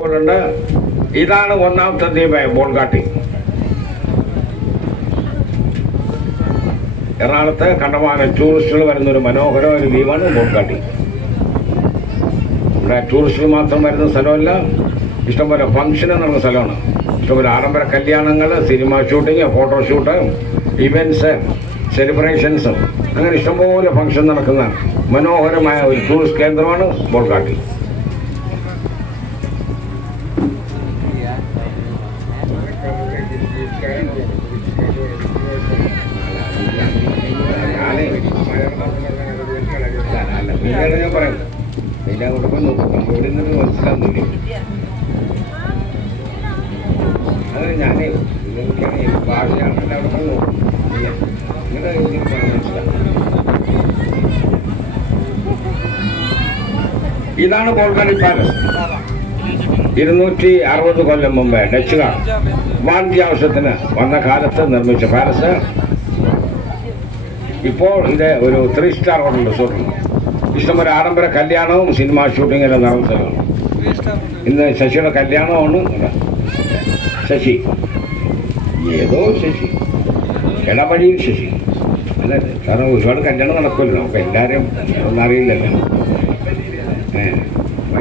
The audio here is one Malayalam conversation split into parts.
ണ്ട്. ഇതാണ് ഒന്നാമത്തെ ദ്വീപ് ബോൾഗാട്ടി. എറണാകുളത്ത് കണ്ടമാനം ടൂറിസ്റ്റുകൾ വരുന്നൊരു മനോഹര ഒരു ദ്വീപാണ് ബോൾഗാട്ടി. ഇവിടെ ടൂറിസ്റ്റുകൾ മാത്രം വരുന്ന സ്ഥലമല്ല, ഇഷ്ടംപോലെ ഫംഗ്ഷന് നടന്ന സ്ഥലമാണ്. ഇഷ്ടംപോലെ ആഡംബര കല്യാണങ്ങൾ, cinema shooting, photoshoot, events, celebrations, അങ്ങനെ ഇഷ്ടംപോലെ ഫംഗ്ഷൻ നടക്കുന്ന മനോഹരമായ ഒരു ടൂറിസ്റ്റ് കേന്ദ്രമാണ് ബോൾഗാട്ടി. ഞാൻ പറയാം, ഇതിൻ്റെ അങ്ങോട്ടൊക്കെ നോക്കും, നമ്മൾ ഇവിടെ നിന്നിട്ട് മനസ്സിലാവുന്നില്ലേ. അത് ഞാൻ ഭാഷയാണെങ്കിൽ അവിടെ നോക്കും, ഇങ്ങനെ മനസ്സിലാവും. ഇതാണ് ബോൾഗാട്ടി പാലസ്. 260 കൊല്ലം മുമ്പ് ഡച്ചുകാർ വാണിജ്യ ആവശ്യത്തിന് വന്ന കാലത്ത് നിർമ്മിച്ച പാലസ്. ഇപ്പോൾ ഇത് ഒരു 3 സ്റ്റാർ ഹോട്ടൽ റിസോർട്ടുണ്ട്. ഇഷ്ടംപോലെ ആഡംബര കല്യാണവും സിനിമ ഷൂട്ടിംഗ് എല്ലാം നടന്ന സ്ഥലമാണ്. ഇന്ന് ശശിയുടെ കല്യാണമാണ്. ശശി ഏതോ ശശി, ഇടവഴിയിൽ ശശി അല്ലേ? കാരണം ഒരുപാട് കല്യാണം നടക്കുമല്ലോ, നമുക്ക് എല്ലാവരും ഒന്നും അറിയില്ലല്ലോ.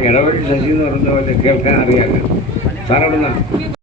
ഇടവഴി ശശി എന്ന് പറയുന്ന പോലെ കേൾക്കാൻ അറിയാമല്ലോ. സാറെവിടുന്ന